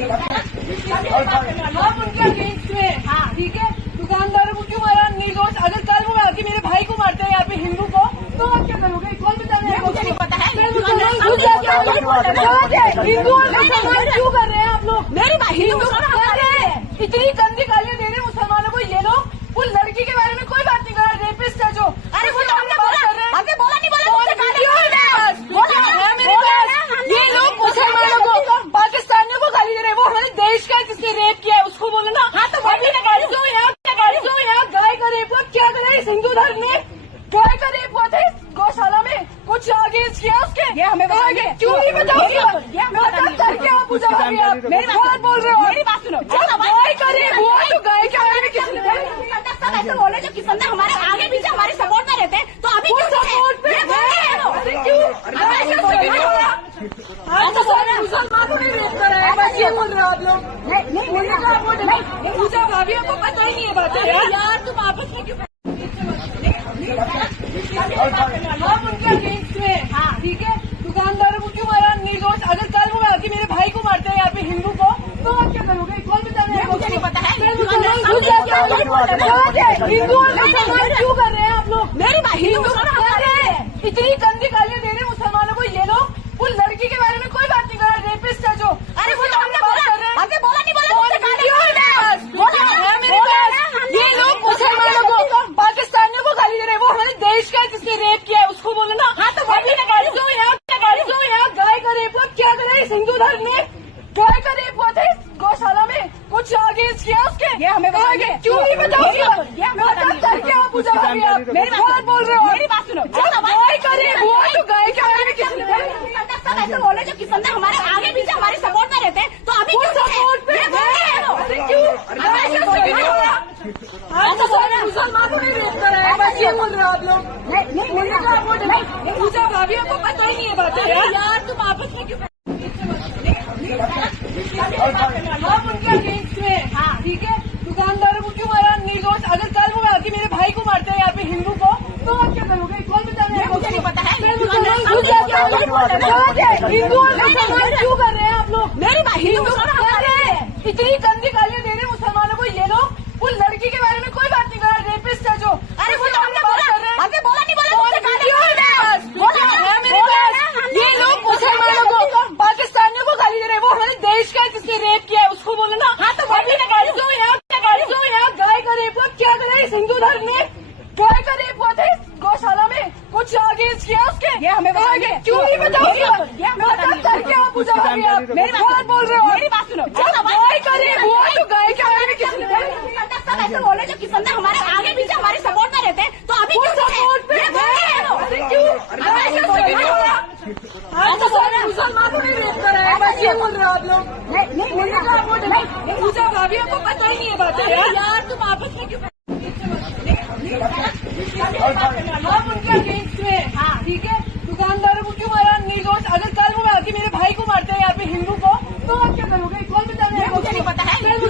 आप उनके अगेंस्ट में, ठीक है। दुकानदारों को क्यों मारा निर्दोष? अगर कल वो आके मेरे भाई को मारते हैं यहाँ पे हिंदू को, तो आप क्या करोगे? कौन बता रहे हैं? मुझे नहीं पता है। हिंदू और मुसलमान क्यों कर रहे हैं आप लोग? मेरे भाई हिंदू कर रहे हैं, इतनी गंदी गालियां दे रहे हैं मुसलमानों को ये लोग। वो लड़की के बारे में कोई बात नहीं कर रहा, रेपिस्ट है जो। अरे वो तो हमने बोला, हमने बोला नहीं बोला। ये लोग मुसलमानों को, पाकिस्तानियों को गाली दे रहे हैं। वो हमारे देश का जिसने रेप किया है उसको बोलो ना। हाँ तो यहाँ गाय का रेप हुआ, क्या करे इस हिंदू धर्म में? गाय का रेप हुआ था इस गौशाला में, कुछ अगेंस्ट किया उसके? ये हमें बताओगे? क्यों नहीं बताओगे? करके आप पूछा मेरी बात बोल रहे हो? मेरी बात सुनो। गाय का रेप हुआ तो गाय के बारे में किसने सब ऐसे बोले जो किसान हमारे आगे पीछे हमारे सपोर्ट में रहते हैं, तो अभी क्यों सपोर्ट पे? मुसलमानों ने रेप करा है, बस ये बोल रहे हो आप लोग? नहीं पूछा भाभी, आपको पता ही नहीं है बात यार। तुम आपस में क्यों? आप उनके अगेंस्ट में, ठीक है। दुकानदारों को क्यों मारा निर्दोष? अगर कल वो आके मेरे भाई को मारते हैं यहाँ पे हिंदू को, तो आप क्या करोगे? कौन बता रहे हैं? मुझे नहीं पता है। हिंदू और मुसलमान क्यों कर रहे हैं आप लोग? मेरे भाई हिंदू कर रहे हैं, इतनी गंदी गालियां दे रहे हैं मुसलमानों को ये लोग। वो लड़की के बारे में कोई बात नहीं कर रहा, रेपिस्ट है जो। अरे वो तो हमने बोला, हमने बोला नहीं बोला। ये लोग मुसलमानों को, पाकिस्तानियों को गाली दे रहे हैं। वो हमारे देश का जिसने रेप किया है उसको बोलो ना। हाँ तो यहाँ गाय का रेप हुआ, क्या करे इस हिंदू धर्म में? गाय का रेप हुआ था इस गौशाला में, कुछ अगेंस्ट किया उसके? ये हमें बताओगे? क्यों नहीं बताओगे? करके आप पूछा भाभी, आप मेरी बात बोल रहे हो? मेरी बात सुनो। गाय का रेप हुआ तो गाय के बारे में किसने सब ऐसे बोले जो किसान हमारे आगे पीछे हमारे सपोर्ट में रहते हैं, तो अभी क्यों सपोर्ट पे? मुसलमानों ने रेप करा है, बस ये बोल रहे हो आप लोग? नहीं पूछा भाभी, आपको पता ही नहीं है बात यार। तुम आपस में क्यों? आप उनके अगेंस्ट में, ठीक है। दुकानदारों को क्यों मारा निर्दोष? अगर कल वो आके मेरे भाई को मारते हैं यहाँ पे हिंदू को, तो आप क्या करोगे? कौन बता रहे हैं? मुझे नहीं पता है। हिंदू और मुसलमान क्यों कर रहे हैं आप लोग? मेरे भाई हिंदू कर रहे हैं, इतनी गंदी गालियां दे रहे हैं मुसलमानों को ये लोग। वो लड़की के बारे में कोई बात नहीं कर रहा, रेपिस्ट है जो। अरे वो तो हमने बोला, हमने बोला नहीं बोला। ये लोग मुसलमानों को, पाकिस्तानियों को गाली दे रहे हैं। वो हमारे देश का जिसने रेप किया है उसको बोलो ना। हाँ तो यहाँ गाय का रेप हुआ, क्या करे इस हिंदू धर्म में? गाय का रेप हुआ था इस गौशाला में, कुछ अगेंस्ट किया उसके? ये हमें बताओगे? क्यों नहीं बताओगे? करके आप पूछा भाभी, आप मेरी बात बोल रहे हो? मेरी बात सुनो। गाय का रेप हुआ तो गाय के बारे में किसने सब ऐसे बोले जो किसान हमारे आगे पीछे हमारे सपोर्ट में रहते हैं, तो अभी क्यों सपोर्ट पे? मुसलमानों ने रेप करा है, बस ये बोल रहे हो आप लोग? नहीं पूछा भाभी, आपको पता ही नहीं है बात यार। तुम आपस में क्यों? आप उनके अगेंस्ट में, ठीक है। दुकानदारों को क्यों मारा निर्दोष? अगर कल वो आके मेरे भाई को मारते हैं यहाँ पे हिंदू को, तो आप क्या करोगे? कौन बता रहे हैं? मुझे नहीं पता है। हिंदू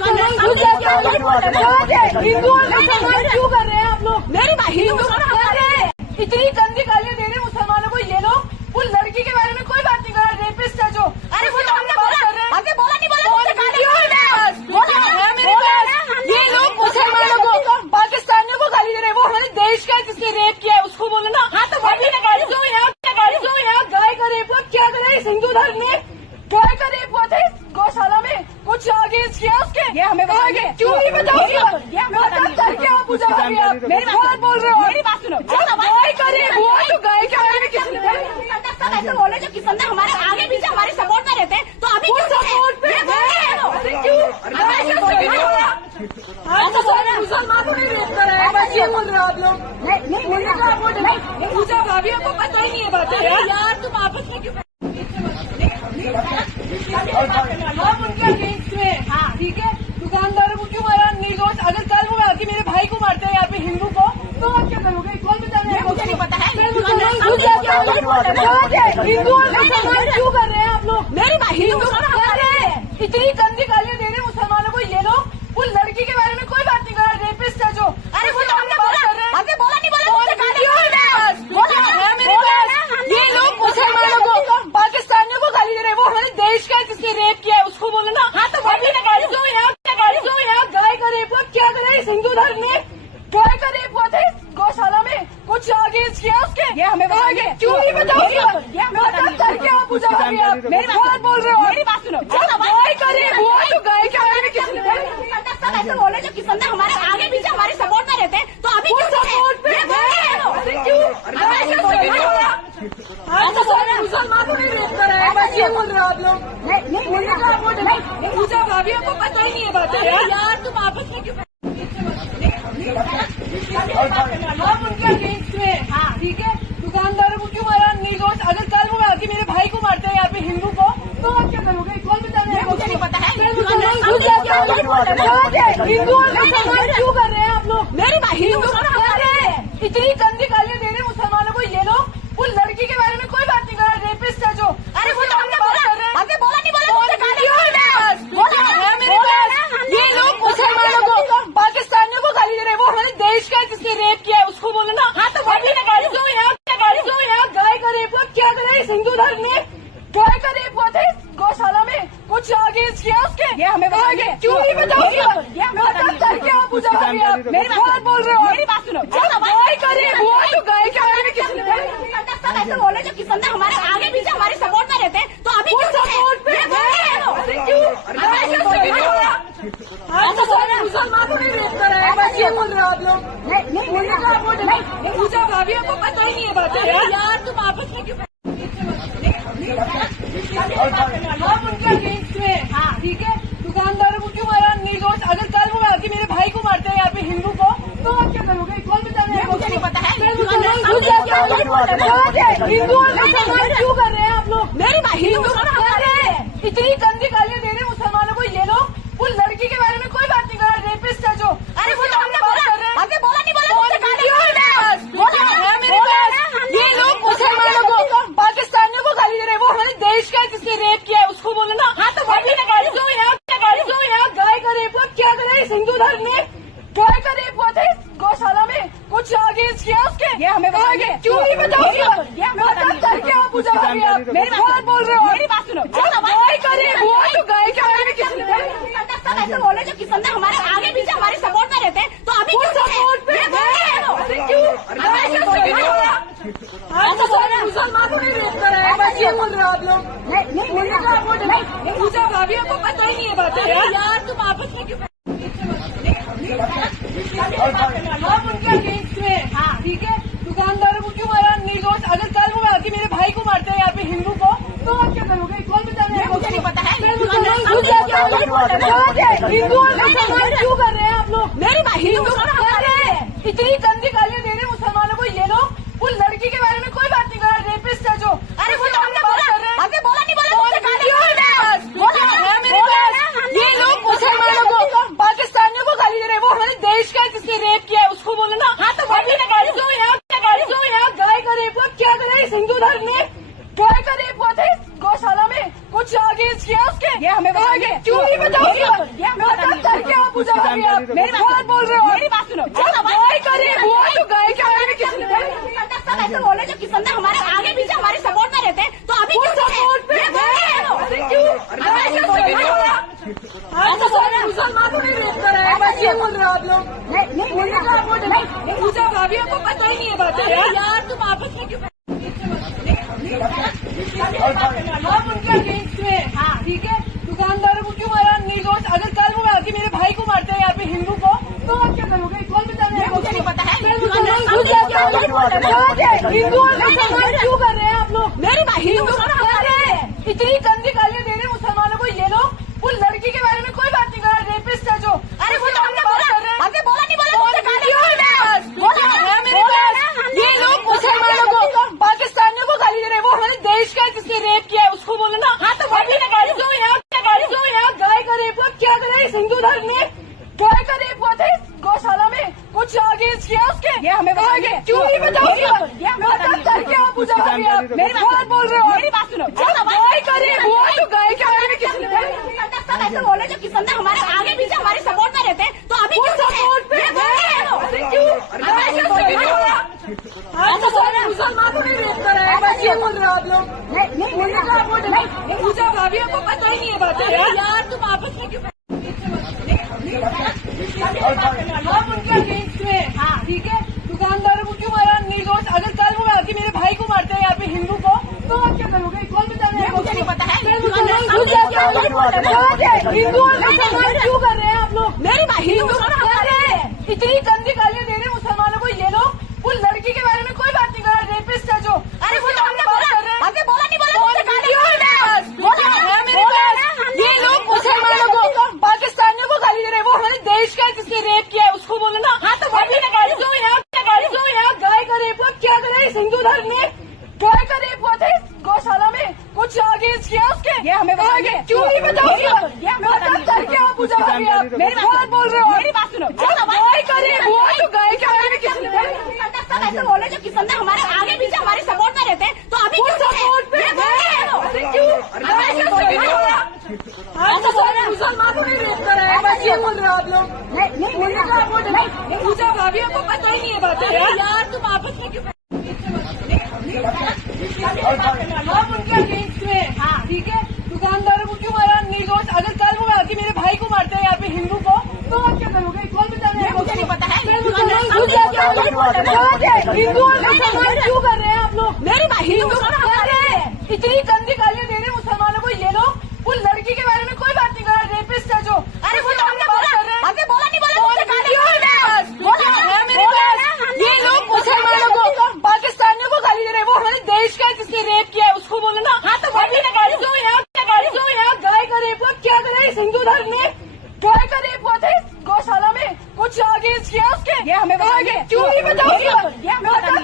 और मुसलमान क्यों कर रहे हैं आप लोग? मेरे भाई हिंदू कर रहे हैं, इतनी गंदी गालियां दे रहे हैं मुसलमानों को ये लोग। वो लड़की के बारे में कोई बात नहीं कर रहा, रेपिस्ट है जो। अरे वो तो हमने बोला, हमने बोला नहीं बोला। ये लोग मुसलमानों को, पाकिस्तानियों को गाली दे रहे हैं। वो हमारे देश का जिसने रेप किया है उसको बोलो ना। हाँ तो यहाँ गाय का रेप हुआ, क्या करे इस हिंदू धर्म में? गाय का रेप हुआ था इस गौशाला में, कुछ अगेंस्ट किया उसके? ये हमें बताओगे? क्यों नहीं बताओगे? करके आप पूछा भाभी, आप मेरी बात बोल रहे हो? मेरी बात सुनो। गाय का रेप हुआ तो गाय के बारे में किसने सब ऐसे बोले जो किसान हमारे आगे पीछे हमारे सपोर्ट में रहते हैं, तो अभी क्यों सपोर्ट पे? मुसलमानों ने रेप करा है, बस ये बोल रहे हो आप लोग? नहीं पूछा भाभी, आपको पता ही नहीं है बात यार। तुम आपस में क्यों? आप उनके अगेंस्ट में, ठीक है। दुकानदारों को क्यों मारा निर्दोष? अगर कल वो आके मेरे भाई को मारते हैं यहाँ पे हिंदू को, तो आप क्या करोगे? कौन बता रहे हैं? मुझे नहीं पता है। हिंदू और मुसलमान क्यों कर रहे हैं आप लोग? मेरे भाई हिंदू कर रहे हैं, इतनी गंदी गालियां दे रहे हैं मुसलमानों को ये लोग। वो लड़की के बारे में कोई बात नहीं कर रहा, रेपिस्ट है जो। अरे वो तो हमने बोला, हमने बोला नहीं बोला। ये लोग मुसलमानों को, पाकिस्तानियों को गाली दे रहे हैं। वो हमारे देश का जिसने रेप किया है उसको बोलो ना। हाँ तो पूजा भाभी आपको पता ही नहीं है बात यार तुम आपस में क्यों हम उनके अगेंस्ट में ठीक है। दुकानदारों को क्यों मारा निर्दोष? अगर कल वो आके मेरे भाई को मारते हैं यहाँ पे हिंदू को तो आप क्या करोगे? कौन बता रहे हैं? मुझे नहीं पता है हिंदू और मुसलमान क्यों कर रहे हैं आप लोग? मेरी हिंदू कर रहे हैं, इतनी गंदी गालियां दे रहे हैं मुसलमानों को ये लोग। वो लड़की के बारे में कोई बात नहीं कर रहा, रेपिस्ट है जो। अरे वो हमने बोला है नहीं बोला मेरे पास ये लोग मुसलमानों को पाकिस्तानियों को गाली दे रहे हैं। वो हमारे देश का जिसने रेप किया है उसको बोलो ना। हाँ तो गाली दो यहाँ गाय का रेप हुआ, क्या करे इस हिंदू धर्म में? गाय का रेप हुआ था गौशाला में, कुछ अगेंस्ट किया उसके? ये हमें बताओगे क्यों नहीं बताओगे? करके आप पूजा भाभी आप मेरी बात बोल रहे हो? मेरी बात सुनो, गाय का रेप हुआ तो गाय के बारे में किसने सब ऐसे बोले जो किसान हमारे आगे पीछे हमारे सपोर्ट में रहते हैं तो अभी क्यों सपोर्ट पे मुसलमानों ने रेप करा है? बस ये बोल रहे हो आप लोग? पूजा भाभी आपको पता ही नहीं है बात यार तुम आपस में क्यों हम उनके अगेंस्ट में ठीक है। दुकानदारों को क्यों मारा निर्दोष? अगर कल वो आके मेरे भाई को मारते हैं यहाँ पे हिंदू को तो आप क्या करोगे? कौन बता रहे हैं? मुझे नहीं पता है हिंदू और मुसलमान क्यों कर रहे हैं आप लोग? मेरी हिंदू कर रहे हैं, इतनी गंदी गालियां दे रहे हैं मुसलमानों को ये लोग। वो लड़की के बारे में कोई बात नहीं कर रहा, रेपिस्ट है जो। अरे वो हमने बोला नहीं बोला मेरे पास ये लोग मुसलमानों को पाकिस्तानियों को गाली दे रहे हैं। वो हमारे देश का जिसने रेप किया है उसको बोलो ना। हाँ तो गाली दो यहाँ गाय का रेप हुआ, क्या करे इस हिंदू धर्म में? गाय का रेप हुआ था गौशाला में, कुछ अगेंस्ट किया उसके? ये हमें बताओगे क्यों नहीं बताओगे? करके आप पूजा भाभी आप मेरी बात बोल रहे हो? मेरी बात सुनो, गाय का रेप हुआ तो गाय के बारे में किसने सब ऐसे बोले जो किसान हमारे आगे पीछे हमारे सपोर्ट में रहते हैं तो अभी क्यों सपोर्ट पे मुसलमानों ने रेप करा है? बस ये बोल रहे हो आप लोग? पूजा भाभी आपको पता ही नहीं है बात यार तुम आपस में क्यों हम उनके अगेंस्ट में ठीक है। दुकानदारों को क्यों मारा निर्दोष? अगर कल वो आके मेरे भाई को मारते हैं यहाँ पे हिंदू को तो आप क्या करोगे? कौन बता रहे हैं? मुझे नहीं पता है हिंदू और मुसलमान क्यों कर रहे हैं आप लोग? मेरी हिंदू कर रहे हैं, इतनी गंदी गालियां दे रहे हैं मुसलमानों को ये लोग। वो लड़की के बारे में कोई बात नहीं कर रहा, रेपिस्ट है जो। अरे वो हमने बोला नहीं बोला मेरे पास ये लोग मुसलमानों को पाकिस्तानियों को गाली दे रहे हैं। वो हमारे देश का जिसने रेप किया है उसको बोलो ना। हाँ तो गाली दो यहाँ गाय का रेप हुआ, क्या करे इस हिंदू धर्म में? गाय का रेप हुआ था गौशाला में, कुछ अगेंस्ट किया उसके? ये हमें बताओगे क्यों नहीं बताओगे? करके आप पूजा भाभी आप मेरी बात बोल रहे हो? मेरी बात सुनो, गाय का रेप हुआ तो गाय के बारे में किसने सब ऐसे बोले जो किसान हमारे आगे पीछे हमारे सपोर्ट में रहते हैं तो अभी क्यों सपोर्ट पे मुसलमानों ने रेप करा है? बस ये बोल रहे हो आप लोग? पूजा भाभी आपको पता ही नहीं है बात यार तुम आपस में क्यों हम उनके अगेंस्ट में ठीक है। दुकानदारों को क्यों मारा निर्दोष? अगर कल वो आके मेरे भाई को मारते हैं यहाँ पे हिंदू को तो आप क्या करोगे? कौन बता रहे हैं? मुझे नहीं पता है हिंदू और मुसलमान क्यों कर रहे हैं आप लोग? मेरी हिंदू कर रहे हैं, इतनी गंदी गालियां दे रहे हैं मुसलमानों को ये लोग। वो लड़की के बारे में कोई बात नहीं कर रहा, रेपिस्ट है जो। अरे वो हमने बोला नहीं बोला मेरे पास ये लोग मुसलमानों को पाकिस्तानियों को गाली दे रहे हैं। वो हमारे देश का जिसने रेप किया है उसको बोलो ना। हाँ तो गाली दो यहाँ गाय का रेप हुआ, क्या करे इस हिंदू धर्म में? गाय का रेप हुआ था गौशाला में, कुछ अगेंस्ट किया उसके? ये हमें बताओगे क्यों नहीं बताओगे? करके आप पूजा भाभी आप मेरी बात बोल रहे हो? मेरी बात सुनो, गाय का रेप हुआ तो गाय के बारे में किसने सब ऐसे बोले जो किसान हमारे आगे पीछे हमारे सपोर्ट में रहते हैं तो अभी क्यों सपोर्ट पे मुसलमानों ने रेप करा है? बस ये बोल रहे हो आप लोग? पूजा भाभी आपको पता ही नहीं है बात यार तुम आपस में क्यों हम उनके अगेंस्ट में ठीक है। दुकानदारों को क्यों मारा निर्दोष? अगर कल वो आके मेरे भाई को मारते हैं यहाँ पे हिंदू को तो आप क्या करोगे? कौन बता रहे हैं? मुझे नहीं पता है हिंदू और मुसलमान क्यों कर रहे हैं आप लोग? मेरी हिंदू कर रहे हैं, इतनी गंदी गालियां दे रहे हैं मुसलमानों को ये लोग। वो लड़की के बारे में कोई बात नहीं कर रहा, रेपिस्ट है जो। अरे वो हमने बोला नहीं बोला मेरे पास ये लोग भाभी आप मेरी बात बोल रहे हो, मेरी बात सुनो। गाय करिए बुआ तो गाय के बारे में किसने सब ऐसे बोले जो किसान ने हमारे आगे पीछे हमारे सपोर्ट में रहते हैं, तो अभी क्यों सपोर्ट पे मुसलमान को नहीं रेप कर रहे हैं, बस ये बोल रहे हो आप लोग। नहीं बोलने का आप बोल रहे पूजा भाभी आपको पता ही नहीं है बात यार, तुम आपस में क्यों आप उनके अगेंस्ट में। हाँ ठीक है, दुकानदारों को क्यों मारा निर्दोष? अगर कल वो आके मेरे भाई को मारते हैं यहाँ पे हिंदू को, तो आप क्या करोगे? कौन बता रहे हैं? मुझे नहीं पता है। हिंदू और मुसलमान क्यों कर रहे हैं आप लोग? मेरी भाई हिंदू कर रहे हैं, इतनी गंदी गालियां दे रहे हैं मुसलमानों को ये लोग। उस लड़की के बारे में कोई बात नहीं कर रहा, रेपिस्ट है जो। अरे वो तो हमने बोला, हमने बोला नहीं बोला ये लोग मुसलमानों को पाकिस्तानियों को गाली दे रहे हैं। वो हमारे देश का है जिसने रेप किया है उसको बोलो ना। हाँ तो गाली क्यों यहाँ गाय का रेप हुआ? क्या करे इस हिंदू धर्म में? गाय का रेप हुआ था इस गौशाला में, कुछ आगे किया उसके? ये हमें बताओगे क्यों नहीं बताओगे?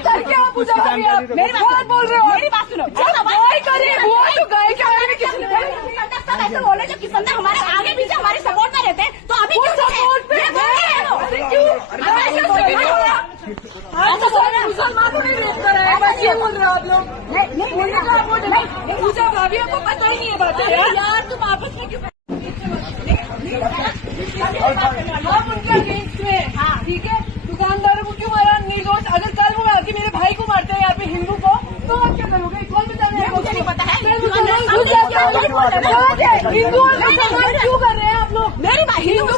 करके आप पूजा भाभी आप मेरी बात बोल रहे हो, मेरी बात सुनो। गाय का रेप हुआ तो गाय के बारे में किसने सब ऐसे बोले जो किसान ने हमारे आगे पीछे हमारे सपोर्ट में रहते हैं, तो अभी क्यों सपोर्ट पे मुसलमान को नहीं रेप कर रहे हैं, बस ये बोल रहे हो आप लोग। नहीं बोलने का आप बोल रहे पूजा भाभी आपको पता ही नहीं है बात यार, तुम आपस में क्यों आप उनके अगेंस्ट में। हाँ ठीक है, दुकानदारों को क्यों मारा निर्दोष? अगर कल वो आके मेरे भाई को मारते हैं यहाँ पे हिंदू को, तो आप क्या करोगे? कौन बता रहे हैं? मुझे नहीं पता है। हिंदू और मुसलमान क्यों कर रहे हैं आप लोग? मेरी भाई हिंदू कर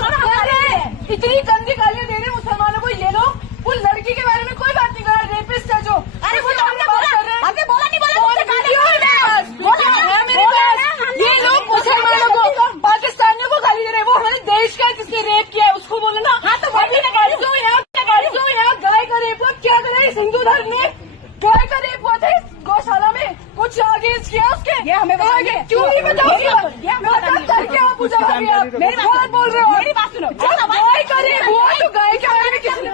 रहे हैं, इतनी गंदी गालियां दे रहे हैं मुसलमानों को ये लोग। उस लड़की के बारे में कोई बात नहीं कर रहा, रेपिस्ट है जो। अरे वो तो हमने बोला, हमने बोला नहीं बोला ये लोग मुसलमानों को पाकिस्तानियों को गाली दे रहे हैं। वो हमारे देश का है जिसने रेप किया है उसको बोलो ना। हाँ तो गाली क्यों यहाँ गाय का रेप हुआ? क्या करे इस हिंदू धर्म में? गाय का रेप हुआ था इस गौशाला में, कुछ आगे किया उसके? ये हमें बताओगे क्यों नहीं बताओगे? करके आप पूजा भाभी आप मेरी बात बोल रहे हो, मेरी बात सुनो। गाय का रेप हुआ तो गाय के बारे में किसने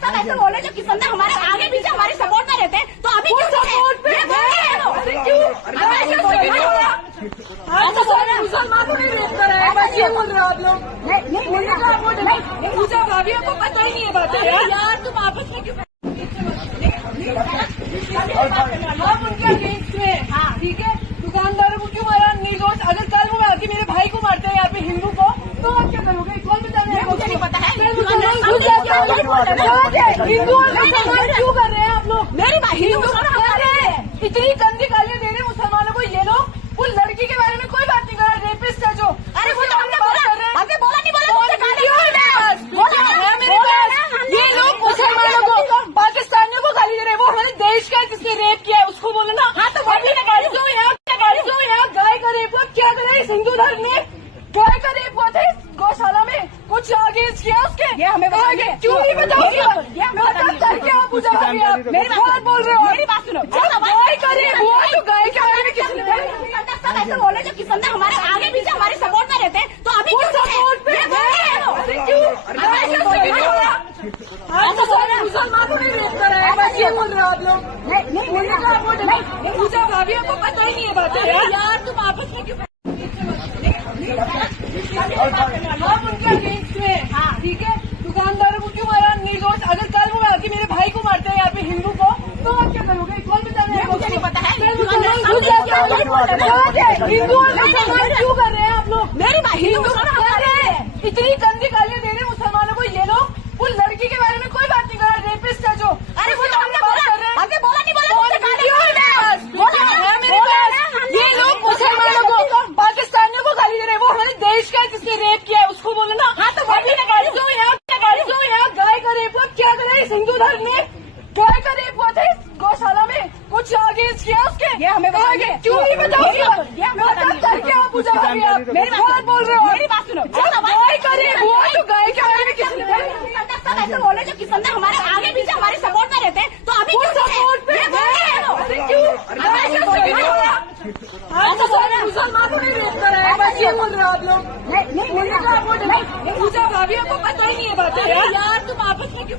सब ऐसे बोले जो किसान ने हमारे आगे पीछे हमारे सपोर्ट में रहते हैं, तो अभी क्यों सपोर्ट पे मुसलमान को नहीं रेप कर रहे हैं, बस ये बोल रहे हो आप लोग। नहीं बोलने का आप बोल रहे पूजा भाभी आपको पता ही नहीं है बात यार, तुम आपस में क्यों आप उनके अगेंस्ट में। हाँ ठीक है, दुकानदारों को क्यों मारा निर्दोष? अगर कल वो आके मेरे भाई को मारते हैं यहाँ पे हिंदू को, तो आप क्या करोगे? कौन बता रहे हैं? मुझे नहीं पता है। हिंदू और मुसलमान क्यों कर रहे हैं आप लोग? मेरी भाई हिंदू कर रहे हैं, इतनी गंदी गालियां दे रहे हैं मुसलमानों को ये लोग। उस लड़की के बारे में कोई बात नहीं कर रहा, रेपिस्ट है जो। अरे वो तो हमने बोला, हमने बोला नहीं बोला ये लोग मुसलमानों को पाकिस्तानियों को गाली दे रहे हैं। वो हमारे देश का है जिसने रेप किया है उसको बोलो ना। हाँ तो गाली क्यों यहाँ गाय का रेप हुआ? क्या करे इस हिंदू धर्म में? गाय का रेप हुआ था इस गौशाला में, कुछ आगे किया उसके? ये हमें बताओगे क्यों नहीं बताओगे? करके आप पूजा भाभी आप मेरी बात बोल रहे हो, मेरी बात सुनो। गाय का रेप हुआ तो गाय के बारे में किसने सब ऐसे बोले जो किसान ने हमारे आगे पीछे हमारे सपोर्ट में रहते हैं, तो अभी क्यों सपोर्ट पे मुसलमान को नहीं रेप कर रहे हैं, बस ये बोल रहे हो आप लोग। नहीं बोलने का आप बोल रहे पूजा भाभी आपको पता ही नहीं है बात यार, तुम आपस में क्यों आप उनके अगेंस्ट में। हाँ ठीक है, दुकानदारों को क्यों मारा निर्दोष? अगर कल वो आके मेरे भाई को मारते हैं यहाँ पे हिंदू को, तो आप क्या करोगे? कौन बता रहे हैं? मुझे नहीं पता है। हिंदू और मुसलमान क्यों कर रहे हैं आप लोग? मेरी भाई हिंदू कर रहे हैं, इतनी गंदी गालियां दे रहे हैं मुसलमानों को ये लोग। उस लड़की के बारे में कोई बात नहीं कर रहा, रेपिस्ट है जो। अरे वो तो हमने बोला, हमने बोला नहीं बोला ये लोग मुसलमानों को पाकिस्तानियों को गाली दे रहे हैं। वो हमारे देश का है जिसने रेप किया है उसको बोलो ना। हाँ तो गाली क्यों यहाँ गाय का रेप हुआ? क्या करे इस हिंदू धर्म में? गाय का रेप हुआ था इस गौशाला में, कुछ आगे किया उसके? ये हमें बताओगे क्यों नहीं बताओगे? करके आप पूजा भाभी आप मेरी बात बोल रहे हो, मेरी बात सुनो। गाय का रेप हुआ तो गाय के बारे में किसने सब ऐसे बोले जो किसान ने हमारे आगे पीछे हमारे सपोर्ट में रहते हैं, तो अभी क्यों सपोर्ट पे मुसलमान को नहीं रेप कर रहे हैं, बस ये बोल रहे हो आप लोग। नहीं बोलने का आप बोल रहे पूजा भाभी आपको पता ही नहीं है बात यार, तुम आपस में क्यों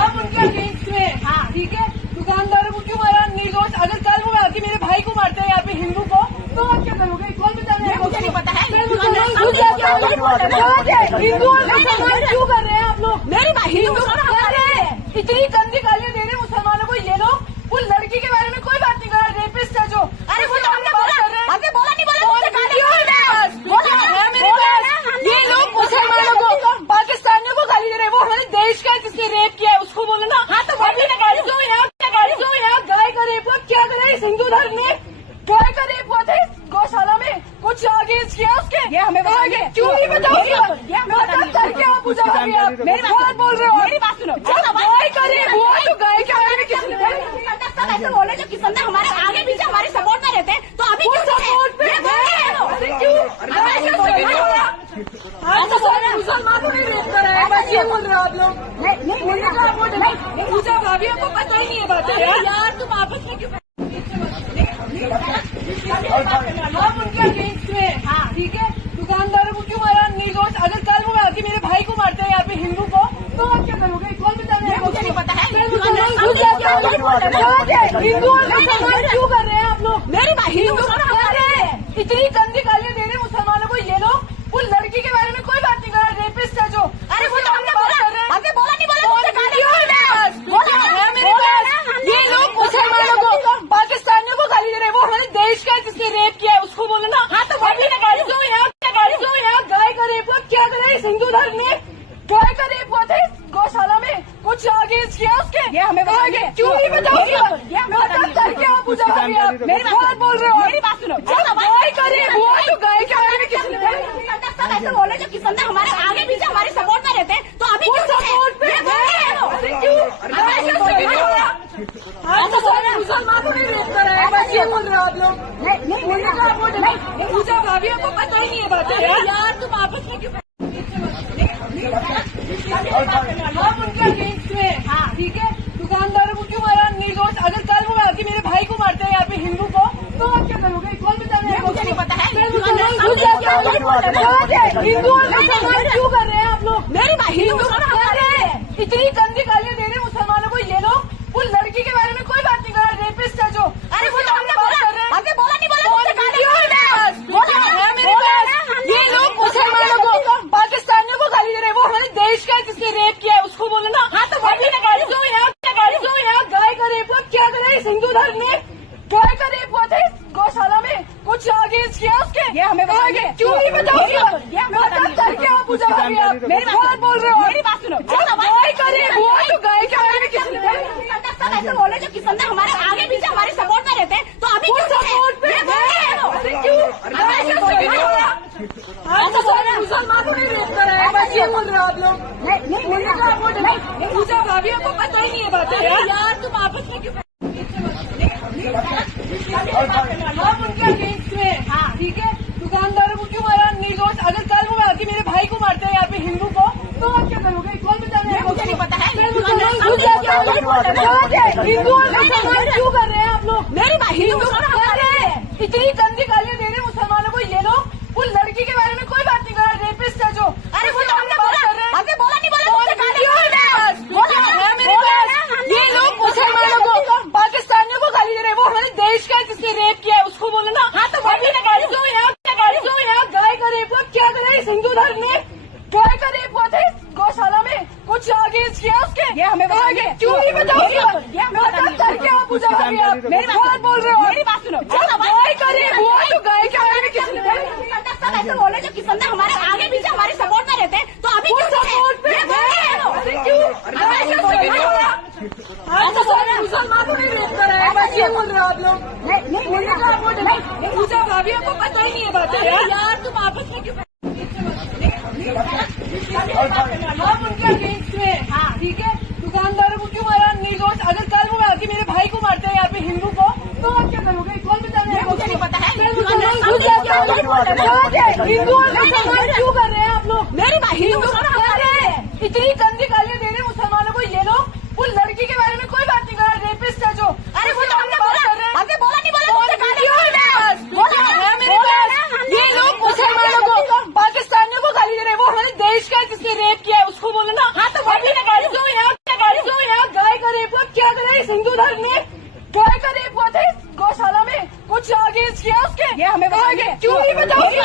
आप उनके अगेंस्ट में। हाँ ठीक है, दुकानदारों को क्यों मारा निर्दोष? अगर कल वो आके मेरे भाई को मारते हैं यहाँ पे हिंदू को, तो आप क्या करोगे? कौन बता रहे हैं? मुझे नहीं हिंदू और मुसलमान क्यों कर रहे हैं आप लोग? मेरी बात हिंदू कर रहे हैं, इतनी गंदी गालियां दे रहे हैं मुसलमानों को ये लोग। वो लड़की के बारे में कोई बात नहीं कर रहा, रेपिस्ट है जो। अरे वो तो हमने बोला, हमने बोला नहीं बोला मेरे पास। ये लोग मुसलमानों को, पाकिस्तानियों को गाली दे रहे हैं। वो हमारे देश का है जिसने रेप किया है उसको बोलो ना। हाँ तो गाली दो यहाँ, गाय का रेप हुआ, क्या करे इस हिंदू धर्म में? गाय का रेप हुआ था इस गौशाला में, कुछ आगे किया उसके? ये हमें बताओगे क्यों नहीं बताओगे? करके आप पूजा भाभी, आप मेरी बात बोल रहे हो? मेरी बात सुनो, गाय का रेप हुआ तो गाय के बारे में किसने ऐसे बोले जो किसान हमारे आगे पीछे हमारे सपोर्ट में रहते हैं, तो अभी क्यों सपोर्ट में मुसलमानों ने रेप करा है? बस ये बोल रहे हो आप लोग? नहीं पूजा भाभी, आपको पता ही नहीं है बात यार, तुम आपस में क्यों? आप उनके अगेंस्ट में, हाँ ठीक है, दुकानदारों को क्यों मारा निर्दोष? अगर कल वो आके मेरे भाई को मारते हैं यहाँ पे हिंदू को, तो आप क्या करोगे? कौन बता रहे हैं? मुझे नहीं पता है। हिंदू और मुसलमान क्यों कर रहे हैं आप लोग? मेरी बात हिंदू कर रहे हैं, इतनी गंदी गालियां दे रहे हैं मुसलमानों को ये लोग। वो लड़की के बारे में कोई बात नहीं कर रहा, रेपिस्ट है जो। अरे वो तो हमने बोला, हमने बोला नहीं बोला मेरे पास। ये लोग मुसलमानों को, पाकिस्तानियों को गाली दे रहे हैं। वो हमारे देश का है जिसने रेप किया है उसको बोलो ना। हाँ तो गाली दो यहाँ, गाय का रेप हुआ, क्या करे इस हिंदू धर्म में? गाय का रेप हुआ था इस गौशाला में, कुछ आगे किया उसके? ये हमें बताओगे क्यों नहीं बताओगे? करके आप पूजा भाभी, आप मेरी बात बोल रहे हो? मेरी बात सुनो, गाय का रेप हुआ तो गाय के बारे में किसने ऐसे बोले जो किसान हमारे आगे पीछे हमारे सपोर्ट में रहते हैं, तो अभी क्यों सपोर्ट में? मुसलमानों ने रेप करा है? बस ये बोल रहे हो आप लोग? नहीं पूजा भाभी, आपको पता ही नहीं है बात यार, तुम आपस में क्यों? आप उनके अगेंस्ट में, हाँ ठीक है, दुकानदारों को क्यों मारा निर्दोष? अगर कल वो आके मेरे भाई को मारते हैं यहाँ पे हिंदू को, तो आप क्या करोगे? कौन बता रहे हैं? मुझे नहीं पता है। हिंदू और मुसलमान क्यों कर रहे हैं आप लोग? मेरी बात हिंदू कर रहे हैं, इतनी गंदी गालियां दे रहे हैं मुसलमानों को ये लोग। वो लड़की के बारे में कोई बात नहीं कर रहा, रेपिस्ट है जो। अरे वो तो हमने बोला, हमने बोला नहीं बोला मेरे पास। ये लोग मुसलमानों को, पाकिस्तानियों को गाली दे रहे हैं। वो हमारे देश का है जिसने रेप किया है उसको बोलो ना। हाँ तो गाली दो यहाँ, गाय का रेप हुआ, क्या करे इस हिंदू धर्म में? गाय का रेप हुआ था इस गौशाला में, कुछ आगे किया उसके? ये हमें बताओगे क्यों नहीं बताओगे? करके आप पूजा भाभी, आप मेरी बात बोल रहे हो? मेरी बात सुनो, गाय का रेप हुआ तो गाय के बारे में किसने ऐसे बोले जो किसान हमारे आगे पीछे हमारे सपोर्ट में रहते हैं, तो अभी क्यों सपोर्ट में? मुसलमानों ने रेप करा है? बस ये बोल रहे हो आप लोग? नहीं पूजा भाभी, आपको पता ही नहीं है बात यार, तुम आपस में क्यों? आप उनके अगेंस्ट में, हाँ ठीक है, दुकानदारों को क्यों मारा निर्दोष? अगर कल वो आके मेरे भाई को मारते हैं यहाँ पे हिंदू को, तो आप क्या करोगे? कौन बता रहे हैं? मुझे नहीं पता है। हिंदू और मुसलमान क्यों कर रहे हैं आप लोग? मेरी बात हिंदू कर रहे हैं, इतनी गंदी गालियां दे रहे हैं मुसलमानों को ये लोग। वो लड़की के बारे में कोई बात नहीं कर रहा, रेपिस्ट है जो। अरे वो तो हमने बोला, हमने बोला नहीं बोला मेरे पास। ये लोग मुसलमानों को, पाकिस्तानियों को गाली दे रहे हैं। वो हमारे देश का है जिसने रेप किया है उसको बोलो ना। हाँ तो गाली दो यहाँ, गाय का रेप हुआ, क्या करे इस हिंदू धर्म में? गाय का रेप हुआ था इस गौशाला में, कुछ आगे किया उसके? ये हमें बताओगे क्यों नहीं बताओगे? करके आप पूजा भाभी, आप मेरी बात बोल रहे हो? मेरी बात सुनो, गाय का रेप हुआ तो गाय के बारे में किसने ऐसे बोले जो किसान हमारे आगे पीछे हमारे सपोर्ट में रहते हैं, तो अभी क्यों सपोर्ट में? मुसलमानों ने रेप करा है? बस ये बोल रहे हो आप लोग? नहीं पूजा भाभी, आपको पता ही नहीं है बात यार, तुम आपस में क्यों? आप उनके अगेंस्ट में, हाँ ठीक है, दुकानदारों को क्यों मारा निर्दोष? अगर कल वो आके मेरे भाई को मारते हैं यहाँ पे हिंदू को, तो आप क्या करोगे? कौन बता रहे हैं? मुझे नहीं पता है। हिंदू और मुसलमान क्यों कर रहे हैं आप लोग? मेरी बात हिंदू कर रहे हैं, इतनी गंदी गालियां दे रहे हैं मुसलमानों को ये लोग। वो लड़की के बारे में कोई बात नहीं कर रहा, रेपिस्ट है जो। अरे वो तो हमने बोला, हमने बोला नहीं बोला मेरे पास। ये लोग मुसलमानों को, पाकिस्तानियों को गाली दे रहे हैं। वो हमारे देश का है जिसने रेप किया है उसको बोलो ना। हाँ तो गाली दो यहाँ, गाय का रेप हुआ, क्या करे इस हिंदू धर्म में? गाय का रेप हुआ था इस गौशाला में, कुछ आगे किया उसके? ये हमें बताओगे क्यों नहीं बताओगे?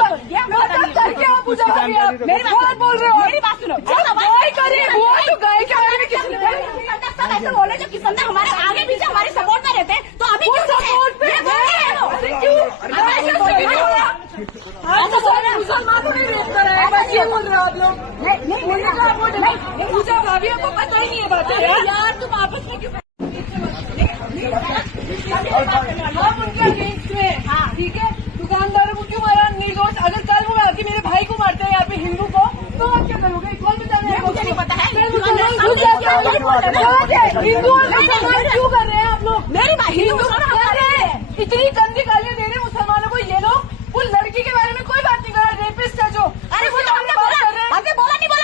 करके आप पूजा भाभी आप मेरी बात बोल रहे हो, मेरी बात सुनो। गाय करे हुआ तो गाय के बारे में किसने सब ऐसे बोले जो किसान हमारे आगे पीछे हमारे सपोर्ट में रहते हैं, तो अभी क्यों सपोर्ट पे मुसलमानों ने रेप करा है, बस ये बोल रहे हो आप लोग। नहीं पूजा भाभी आपको पता ही नहीं है बात यार, तुम आपस में क्यों आप उनके अगेंस्ट में, हाँ ठीक है, दुकानदारों को क्यों मारा निर्दोष? अगर कल वो आके मेरे भाई को मारते हैं यहाँ पे हिंदू को, तो आप क्या करोगे? कौन बताने मुझे नहीं पता है। हिंदू क्यों कर रहे हैं आप लोग? मेरी हिंदू इतनी गंदी गालियाँ दे रहे हैं मुसलमानों को ये लोग। वो लड़की के बारे में कोई बात नहीं कर रहा, रेपिस्ट है जो। अरे वो हमने बोला हमने बोला नहीं बोला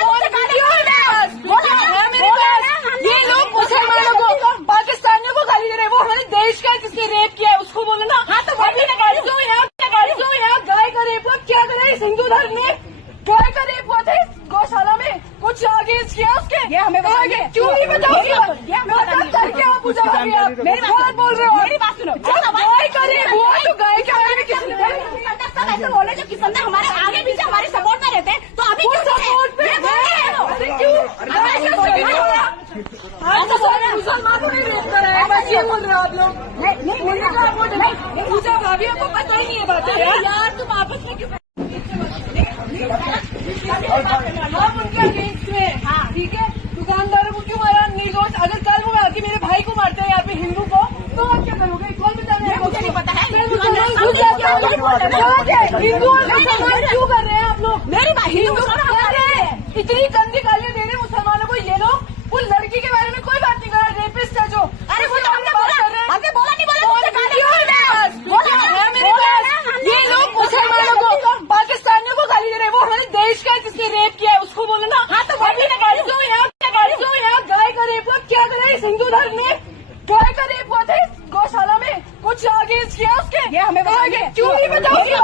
मेरे पास। ये लोग मुसलमानों को पाकिस्तानियों को गाली दे रहे हैं, वो हमारे देश का जिसने रेप किया है उसको बोलो ना। हाँ तो गाड़ी दो यहाँ गाय का रेप हुआ, क्या करे इस हिंदू धर्म में? गाय का रेप हुआ था गौशाला में, कुछ अगेंस्ट किया उसके? ये हमें बताओगे क्यों नहीं बताओगे? करके आप पूजा भाभी आप मेरी बात बोल रहे हो, मेरी बात सुनो। गाय का रेप हुआ तो गाय के बारे में किसने सब ऐसे बोले जो किसान हमारे आगे पीछे हमारे सपोर्ट में रहते हैं, तो अभी क्यों सपोर्ट पे मुसलमानों ने रेप करा है, बस ये बोल रहे हो आप लोग। नहीं पूजा भाभी आपको पता ही नहीं है बात यार, तुम आपस में क्यों आप उनके अगेंस्ट में, हाँ ठीक है, दुकानदारों को क्यों मारा निर्दोष? अगर कल वो आके मेरे भाई को मारते हैं यहाँ पे हिंदू को, तो आप क्या करोगे? कौन बताने मुझे नहीं पता है। हिंदू क्यों कर रहे हैं आप लोग? मेरी हिंदू इतनी गंदी गालियाँ दे रहे हैं मुसलमानों को ये लोग। वो लड़की के बारे में कोई बात नहीं कर रहा, रेपिस्ट है जो। अरे वो हमने बोला नहीं बोला मेरे पास। ये लोग मुसलमानों को पाकिस्तानियों को गाली दे रहे हैं, वो हमारे देश का जिसने रेप किया है उसको बोलो ना। हाँ तो गाड़ी दो यहाँ गाय का रेप हुआ, क्या करे इस हिंदू धर्म में? गाय का रेप हुआ था गौशाला में, कुछ अगेंस्ट किया उसके? ये हमें बताओगे क्यों नहीं बताओगे?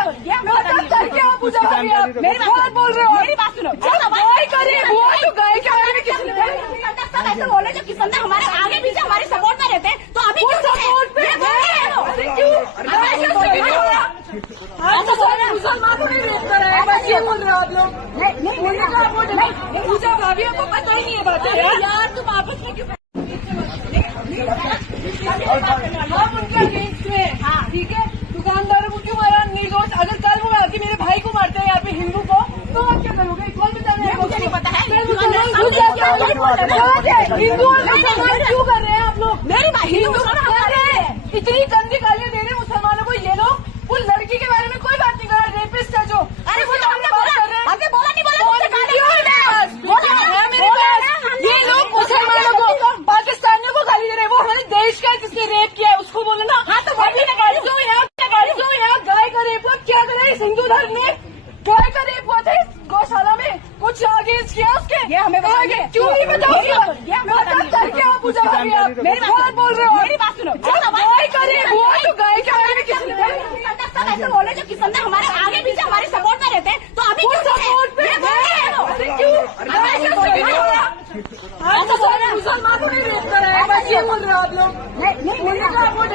करके आप पूजा भाभी आप मेरी बात बोल रहे हो, मेरी बात सुनो। गाय का रेप हुआ तो गाय के बारे में किसने सब ऐसे बोले जो किसान हमारे आगे पीछे हमारे सपोर्ट में रहते हैं, तो अभी क्यों सपोर्ट पे मुसलमानों ने रेप करा है, बस ये बोल रहे हो आप लोग। नहीं पूजा भाभी आपको पता ही नहीं है बात यार, तुम आपस में क्यों आप उनके अगेंस्ट में, हाँ ठीक है, दुकानदारों को क्यों मारा निर्दोष? अगर कल वो आके मेरे भाई को मारते हैं यहाँ पे हिंदू को, तो आप क्या करोगे? कौन बताने मुझे नहीं पता है। हिंदू क्यों कर रहे हैं आप लोग? मेरी हिंदू इतनी गंदी गालियाँ दे रहे हैं मुसलमानों को ये लोग। वो लड़की के बारे में कोई बात नहीं कर रहा, रेपिस्ट है जो। अरे वो हमने बोला नहीं बोला मेरे पास। ये लोग मुसलमानों को पाकिस्तानियों को गाली दे रहे हैं, वो हमारे देश का जिसने रेप किया है उसको बोलो ना। हाँ तो गाड़ी दो यहाँ गाय का रेप हुआ, क्या करे इस हिंदू धर्म में? गाय का रेप हुआ था गौशाला में, कुछ अगेंस्ट किया उसके? ये हमें बताओगे क्यों नहीं बताओगे? करके आप पूजा भाभी आप मेरी बात बोल रहे हो, मेरी बात सुनो। गाय का रेप हुआ तो गाय के बारे में किसने सब ऐसे बोले जो किसान हमारे आगे पीछे हमारे सपोर्ट में रहते हैं, तो अभी क्यों सपोर्ट पे मुसलमानों ने रेप करा है, बस ये बोल रहे हो आप लोग।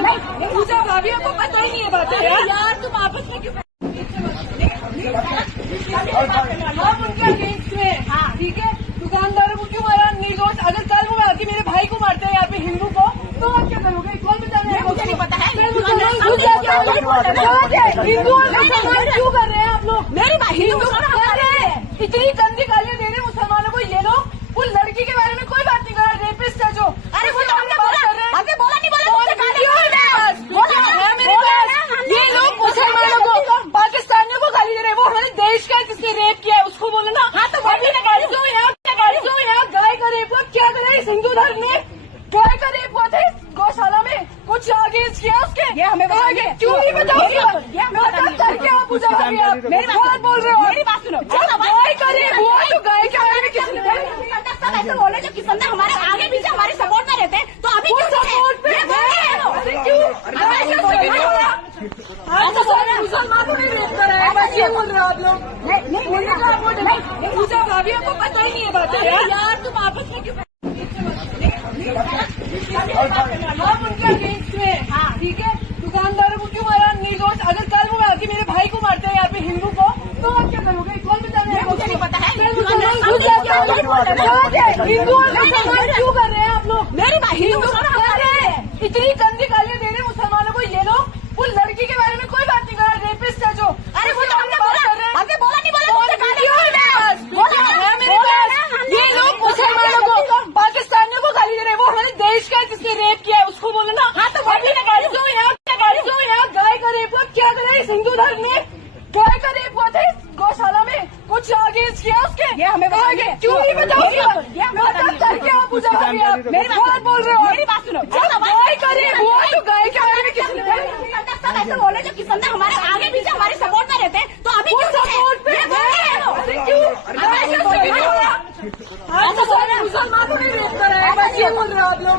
नहीं पूजा भाभी आपको पता ही नहीं है बात यार, तुम आपस में क्यों आप उनके अगेंस्ट में, हाँ ठीक है, दुकानदारों को क्यों मारा निर्दोष? अगर कल वो आके मेरे भाई को मारते हैं यहाँ पे हिंदू को, तो आप क्या करोगे? कौन बताने मुझे नहीं पता है। हिंदू क्यों कर रहे हैं आप लोग? मेरी हिंदू इतनी गंदी गालियाँ दे रहे हैं मुसलमानों को ये लोग। वो लड़की के बारे में कोई बात नहीं कर रहा, रेपिस्ट है जो। अरे वो हमने बोला नहीं बोला मेरे पास। ये लोग मुसलमानों को पाकिस्तानियों को गाली दे रहे हैं, वो हमारे देश का जिसने रेप किया है उसको बोलो ना। हाँ तो गाड़ी दो यहाँ गाय का रेप हुआ, क्या करे इस हिंदू धर्म में? गाय का रेप हुआ था गौशाला में, कुछ अगेंस्ट किया उसके? ये हमें बताओगे क्यों नहीं बताओगे? करके आप पूजा भाभी आप मेरी बात बोल रहे हो, मेरी बात सुनो। गाय का रेप हुआ तो गाय के बारे में किसने सब ऐसे बोले जो किसान हमारे आगे पीछे हमारे सपोर्ट में रहते हैं, तो अभी क्यों सपोर्ट पे मुसलमानों ने रेप करा है, बस ये बोल रहे हो आप लोग। नहीं पूजा भाभी आपको पता ही नहीं है बात यार, तुम आपस में क्यों आप उनके अगेंस्ट में, हाँ ठीक है, दुकानदारों को क्यों मारा निर्दोष? अगर कल वो आके मेरे भाई को मारते हैं यहाँ पे हिंदू को, तो आप क्या करोगे? कौन बताने हिंदू और मुसलमान क्यों कर रहे हैं आप लोग? मेरी हिंदू कर रहे हैं, इतनी गंदी गालियां दे रहे हैं मुसलमानों को ये लोग। वो लड़की के बारे में कोई बात नहीं कर रहा, रेपिस्ट है जो। अरे वो तो हमने बोला, हमने बोला नहीं बोला मेरे पास। ये लोग मुसलमानों को, पाकिस्तानियों को गाली दे रहे हैं। वो हमारे देश का जिसने रेप किया है उसको बोलो ना। हाँ तो गाली दो यहाँ गाय का रेप हुआ, क्या कर रहे हैं हिंदू धर्म में? गाय का रेप हुआ था गौशाला में, कुछ आगे किया उसके? ये हमें बताओगे क्यों नहीं बताओगे? करके आप पूजा भाभी, आप मेरी बात बोल रहे हो। मेरी बात सुनो, गाय का रेप हुआ तो गाय के बारे में किसने सब ऐसे बोले जो किसान हमारे आगे पीछे हमारे सपोर्ट में रहते हैं, तो अभी क्यों सपोर्ट में मुसलमानों ने रेप करा है? बस ये बोल रहे हो आप लोग।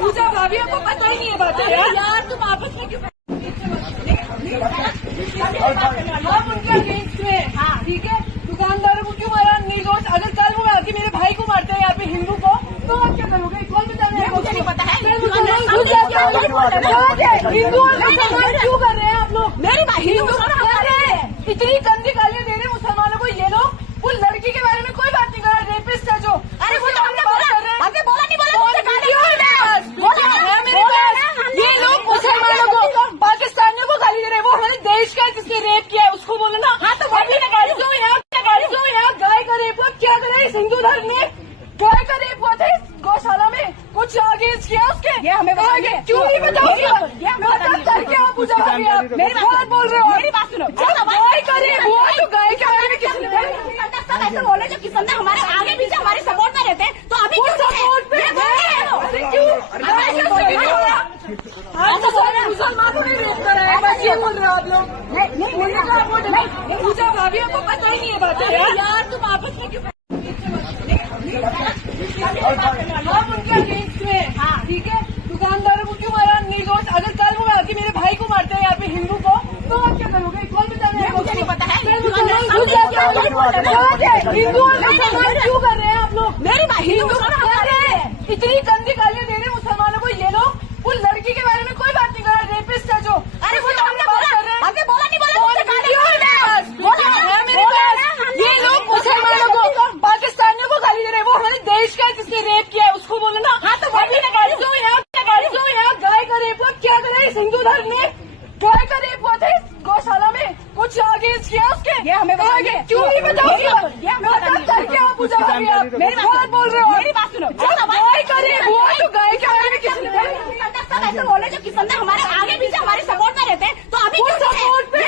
पूजा भाभी आपको पता ही नहीं है बात यार, तुम आपस में क्यों? हम उनके अगेंस्ट में, हाँ ठीक है। दुकानदारों को क्यों मारा? निर्दोष। अगर कल वो आके मेरे भाई को मारते हैं यहाँ पे हिंदू को, तो आप क्या करोगे? कौन बता रहे हैं? मुझे नहीं पता है। हिंदू और मुसलमान क्यों कर रहे हैं आप लोग? मेरी हिंदू कर रहे हैं, इतनी गंदी गालियां दे रहे हैं मुसलमानों को ये लोग। वो लड़की के बारे में कोई बात नहीं कर रहा, रेपिस्ट है जो। अरे वो तो हमने बोला, हमने बोला नहीं बोला मेरे पास। ये लोग मुसलमानों को, पाकिस्तानियों को गाली दे रहे हैं। वो हमारे देश का जिसने रेप किया है उसको बोलो ना। हाँ तो गाली दो यहाँ गाय का रेप हुआ, क्या कर रहे हैं हिंदू धर्म में? गाय का रेप हुआ था गौशाला में, कुछ आगे किया उसके? ये हमें बताओगे क्यों नहीं बताओगे? करके आप पूजा भाभी, आप मेरी बात बोल रहे हो। मेरी बात सुनो, गाय का रेप हुआ तो गाय के बारे में किसने सब ऐसे बोले जो किसान हमारे आगे पीछे हमारे सपोर्ट में रहते हैं, तो अभी क्यों सपोर्ट में? मुसलमानों ने रेप करा है? बस ये बोल रहे हो आप लोग। पूजा भाभी आपको पता ही नहीं है बात यार, तुम आपस में क्यों? हम उनके अगेंस्ट में, हाँ ठीक है। दुकानदारों को क्यों मारा? निर्दोष। अगर कल वो आके मेरे भाई को मारते हैं यहाँ पे हिंदू को, तो आप क्या करोगे? कौन बता रहे हैं? मुझे नहीं पता है। हिंदू और मुसलमान क्यों कर रहे हैं आप लोग? मेरी हिंदू कर रहे हैं, इतनी गंदी गालियां दे रहे हैं मुसलमानों को ये लोग। वो लड़की के बारे में कोई बात नहीं कर रहा, रेपिस्ट है जो। अरे वो तो हमने बोला, हमने बोला नहीं बोला मेरे पास। ये लोग मुसलमानों को, पाकिस्तानियों को गाली दे रहे हैं। वो हमारे देश का जिसने रेप किया है उसको बोलो ना। हाँ तो गाली दो यहाँ गाय का रेप हुआ, क्या कर रहे हैं हिंदू धर्म में? गाय का रेप हुआ था गौशाला में, कुछ आगे किया उसके? ये हमें बताओगे क्यों नहीं बताओगे? करके आप पूजा भाभी, आप मेरी बात बोल रहे हो। मेरी बात सुनो, गाय का रेप हुआ तो गाय के बारे में किसने सब ऐसे बोले जो किसान हमारे आगे पीछे हमारे सपोर्ट में रहते हैं, तो अभी क्यों सपोर्ट में?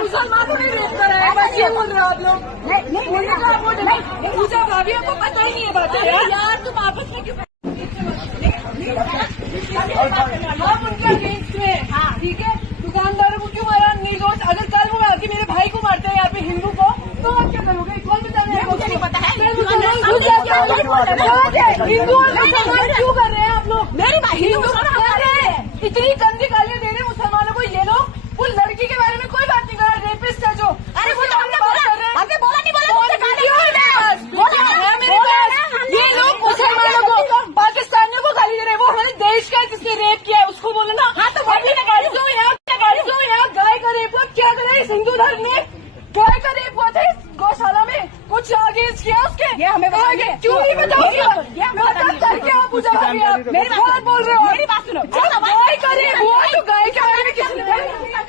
मुसलमानों ने रेप करा है? बस ये बोल रहे हो आप लोग। पूजा भाभी आपको पता ही नहीं है बात यार, तुम आपस में क्यों? हम उनके अगेंस्ट में, हाँ ठीक है। दुकानदारों को क्यों मारा? निर्दोष। अगर कल वो आके मेरे भाई को मारते हैं यहाँ पे हिंदू को, तो आप क्या करोगे? कौन बता रहे हैं? मुझे नहीं पता है। हिंदू और मुसलमान क्यों कर रहे हैं आप लोग? मेरी हिंदू कर रहे हैं, इतनी गंदी गालियां दे रहे हैं मुसलमानों को ये लोग। वो लड़की के बारे में कोई बात नहीं कर रहा, रेपिस्ट है जो। अरे वो तो हमने बोला, हमने बोला नहीं बोला मेरे पास। ये लोग मुसलमानों को, पाकिस्तानियों को गाली दे रहे हैं। वो हमारे देश का जिसने रेप किया है उसको बोलो ना। हाँ तो गाली दो यहाँ गाय का रेप हुआ, क्या कर रहे हैं हिंदू धर्म में? गाय का रेप हुआ था गौशाला में, कुछ आगे किया उसके? ये हमें बताओगे क्यों नहीं बताओगे? करके आप पूजा भाभी, आप मेरी बात बोल रहे हो। मेरी बात सुनो, गाय का रेप हुआ तो गाय के बारे में किसने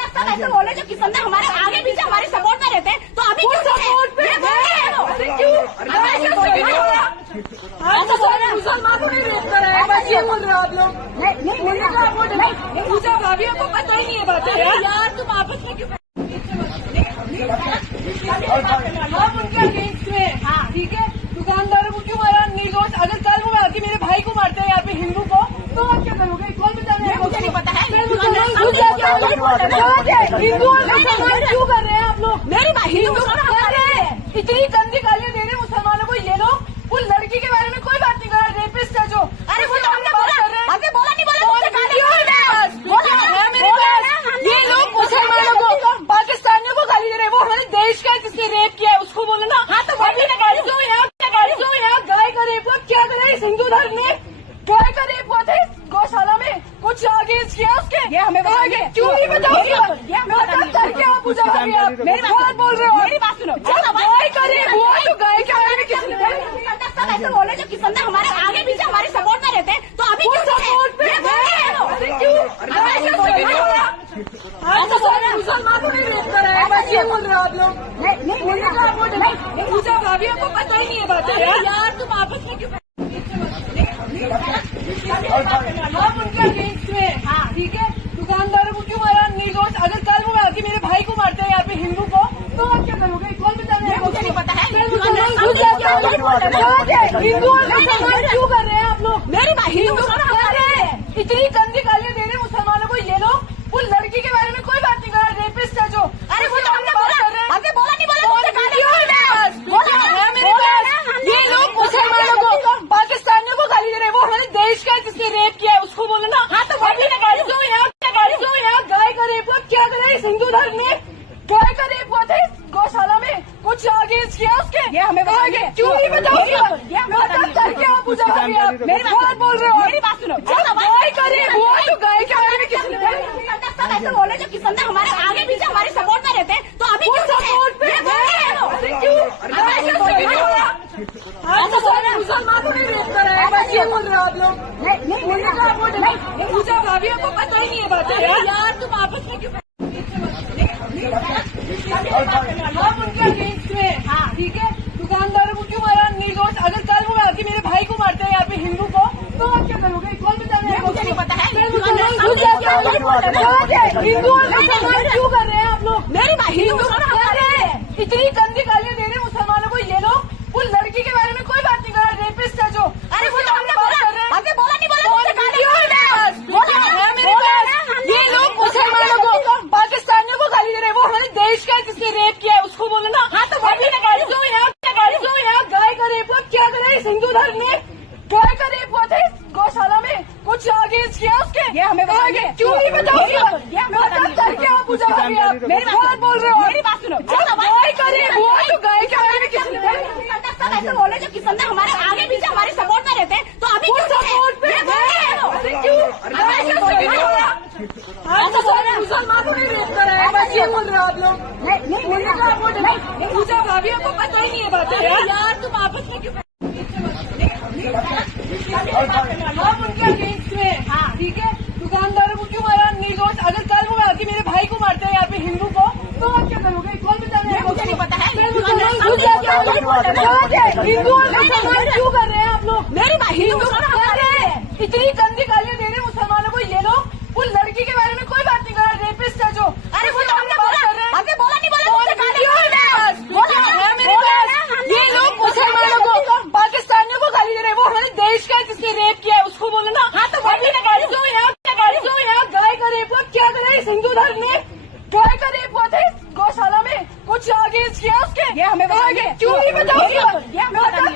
सब ऐसे बोले जो किसान हमारे आगे पीछे हमारे सपोर्ट में रहते हैं, तो अभी क्यों सपोर्ट में? मुसलमानों ने रेप करा है? बस ये बोल रहे हो आप लोग। पूजा भाभी आपको पता ही नहीं है बात यार, तुम आपस में क्यों? हम उनके अगेंस्ट में, हाँ ठीक है। दुकानदारों को क्यों मारा? निर्दोष। अगर कल वो आके मेरे भाई को मारते हैं यहाँ पे हिंदू को, तो आप क्या करोगे? कौन बता रहे हैं? मुझे नहीं पता है। हिंदू और मुसलमान क्यों कर रहे हैं आप लोग? मेरी हिंदू कर रहे हैं, इतनी गंदी गालियां दे रहे हैं मुसलमानों को ये लोग। वो लड़की के बारे में कोई बात नहीं कर रहा, रेपिस्ट है जो। अरे वो तो हमने बोला, हमने बोला नहीं बोला मेरे पास। ये लोग मुसलमानों को, पाकिस्तानियों को गाली दे रहे हैं। वो हमारे देश का जिसने रेप किया है उसको बोलो ना। हाँ तो गाली दो यहाँ गाय का रेप हुआ, क्या कर रहे हैं हिंदू धर्म में? गाय का रेप हुआ था गौशाला में, कुछ आगे किया उसके? ये हमें बताओगे क्यों नहीं बताओगे? करके आप पूजा भाभी आप मेरी बात बोल रहे हो, मेरी बात सुनो। गाय करिए बुआ तो गाय के बारे में किसने सब ऐसे बोले जो किसान हमारे आगे पीछे हमारे सपोर्ट में रहते हैं, तो अभी क्यों सपोर्ट पे मुसलमान को नहीं रेप करा है, बस ये बोल रहे हो आप लोग। पूजा भाभी आपको पता ही नहीं है बात यार, तुम आपस में क्यों आप उनके अगेंस्ट में, हाँ ठीक है, दुकानदारों को क्यों मारा निर्दोष? अगर कल वो आके मेरे भाई को मारते हैं यहाँ पे हिंदू को, तो आप क्या करोगे? कौन बता रहे हैं? मुझे नहीं पता है हिंदू और मुसलमान क्यों कर रहे हैं आप लोग? मेरी भाई हिंदू कर रहे हैं, इतनी गंदी गालियां दे रहे हैं मुसलमानों को ये लोग। वो लड़की के बारे में कोई बात नहीं कर रहा, रेपिस्ट है जो। अरे वो तो हमने बात कर रहे हैं, हमने बोला नहीं बोला मेरे पास। ये लोग मुसलमानों को पाकिस्तानियों को गाली दे रहे हैं, वो हमारे देश का है जिसने रेप किया है उसको बोलो ना। हाँ तो गाली दो यहाँ गाय का रेप हुआ, क्या करे इस हिंदू धर्म में? गाय का रेप हुआ था इस गौशाला में, कुछ आगे किया उसके? ये हमें बताओगे क्यों नहीं बताओगे? करके आप पूजा भाभी आप मेरी बात बोल रहे हो, मेरी बात सुनो। गाय का रेप हुआ तो गाय के बारे में किसने सब ऐसे बोले जो किसान हमारे आगे पीछे हमारे सपोर्ट में रहते हैं, तो अभी क्यों सपोर्ट पे मुसलमान को नहीं रेप करा है, बस ये बोल रहे हो आप लोग। पूजा भाभी आपको पता ही नहीं है बात यार, तुम आपस में क्यों आप उनके अगेंस्ट में, हाँ ठीक है, दुकानदारों को क्यों मारा निर्दोष? अगर कल वो आके मेरे भाई को मारते हैं यहाँ पे हिंदू को, तो आप क्या करोगे? कौन बता रहे हैं? मुझे नहीं पता है हिंदू और मुसलमान क्यों कर रहे हैं आप लोग? मेरी भाई हिंदू कर रहे हैं, इतनी गंदी गालियां दे रहे हैं मुसलमानों को ये लोग। वो लड़की के बारे में कोई बात नहीं कर रहा, रेपिस्ट है जो। अरे वो तो हमने बात कर रहे हैं, हमने बोला नहीं बोला मेरे पास। ये लोग मुसलमानों को पाकिस्तानियों को गाली दे रहे हैं, वो हमारे देश का है जिसने रेप किया है उसको बोलो ना। हाँ तो गाली दो यहाँ गाय का रेप हुआ, क्या करे इस हिंदू धर्म में? गाय का रेप हुआ था इस गौशाला में, कुछ आगे किया उसके? ये हमें बताओगे क्यों नहीं बताओगे? करके आप पूजा भाभी आप मेरी बात बोल रहे हो, मेरी बात सुनो। गाय का रेप हुआ तो गाय के बारे में किसने सब ऐसे बोले जो किसान हमारे आगे पीछे हमारे सपोर्ट में रहते हैं, तो अभी क्यों सपोर्ट पे मुसलमान को नहीं रेप करा है, बस ये बोल रहे हो आप लोग। पूजा भाभी आपको पता ही नहीं है बात यार, तुम आपस में क्यों आप उनके अगेंस्ट में, हाँ ठीक है, दुकानदारों को क्यों मारा निर्दोष? अगर कल वो आके मेरे भाई को मारते हैं यहाँ पे हिंदू को, तो आप क्या करोगे? कौन बता रहे हैं? मुझे नहीं पता है हिंदू और मुसलमान क्यों कर रहे हैं आप लोग? मेरी भाई हिंदू कर रहे हैं, इतनी गंदी गालियां दे रहे हैं मुसलमानों को ये लोग। वो लड़की के बारे में कोई बात नहीं कर रहा, रेपिस्ट है जो। अरे वो तो हमने बात कर रहे हैं, हमने बोला नहीं बोला मेरे पास। ये लोग मुसलमानों को पाकिस्तानियों को गाली दे रहे हैं, वो हमारे देश का है जिसने रेप किया है उसको बोलो ना। हाँ तो गाली दो यहाँ गाय का रेप हुआ, क्या करे इस हिंदू धर्म में? गाय का रेप हुआ था इस गौशाला में, कुछ आगे किया उसके? ये हमें बताओगे क्यों नहीं बताओगे?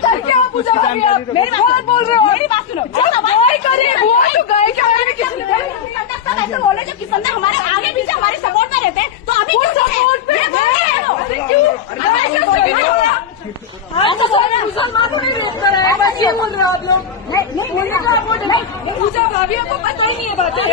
करके आप पूजा भाभी आप मेरी बात बोल रहे हो, मेरी बात सुनो। गाय का रेप हुआ तो गाय के बारे में किसने सब ऐसे बोले जो किसान हमारे आगे पीछे हमारे सपोर्ट में रहते हैं, तो अभी क्यों सपोर्ट पे मुसलमान को नहीं रेप करा है, बस ये बोल रहे हो आप लोग। पूजा भाभी आपको पता ही नहीं है बात यार।